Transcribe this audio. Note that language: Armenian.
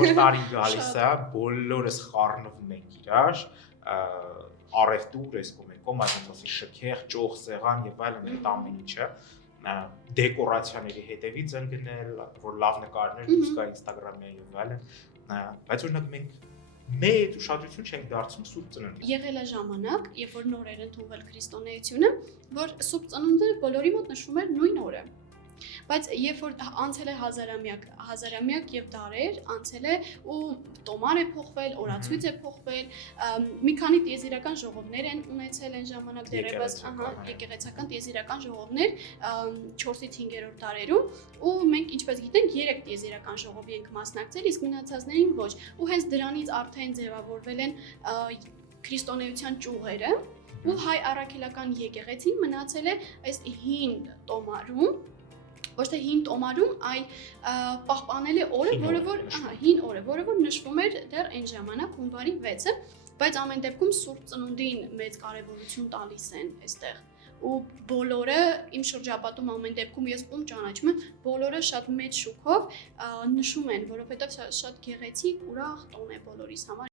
որ տարի գալիս է, բոլորս խառնվում ենք իրար, առևտուր, այս կոմեկում, այսինքն շքեղ, ճոխ, սեղան եւ այլն այդ ամեն ինչը դեկորացիաների հետևից են գնել, որ լավ նկարներ դուրս գա Instagram-ը եւ այլն, բայց օրինակ մենք մեծ ուշադրություն չենք դարձնում Սուրբ Ծնունդին։ Եղել է ժամանակ, երբ որ նոր էր ընդունվել քրիստոնեությունը, որ Սուրբ Ծնունդը բոլորի մոտ նշվում էր նույն օրը։ Բայց երբ որ անցել է հազարամյակ եւ դարեր, անցել է ու տոմար է փոխվել, օրացույց է փոխվել, մի քանի տիեզերական ժողովներ են ունեցել այն ժամանակ դեռևս, եկեղեցական տիեզերական ժողովներ 4-ից 5-րդ դարերում, ու մենք ինչպես գիտենք 3 տիեզերական ժողովի ենք մասնակցել, իսկ մնացածներին ոչ, ու հենց դրանից արդեն ձևավորվել են քրիստոնեության ճյուղերը, ու հայ առաքելական եկեղեցին մնացել է այս հին տոմարում, ոչ թե հին տոմարում, այլ պահպանել է օրը, որը որ նշվում էր դեռ այն ժամանակ հունվարի 6-ը, բայց ամեն դեպքում Սուրբ Ծնունդին մեծ կարևորություն տալիս են այստեղ։ Ու բոլորը իմ շրջապատում ամեն դեպքում ես ում ճանաչում եմ, բոլորը շատ մեծ շուքով նշում են, որովհետև շատ գեղեցիկ, ուրախ տոն է բոլորիս համար։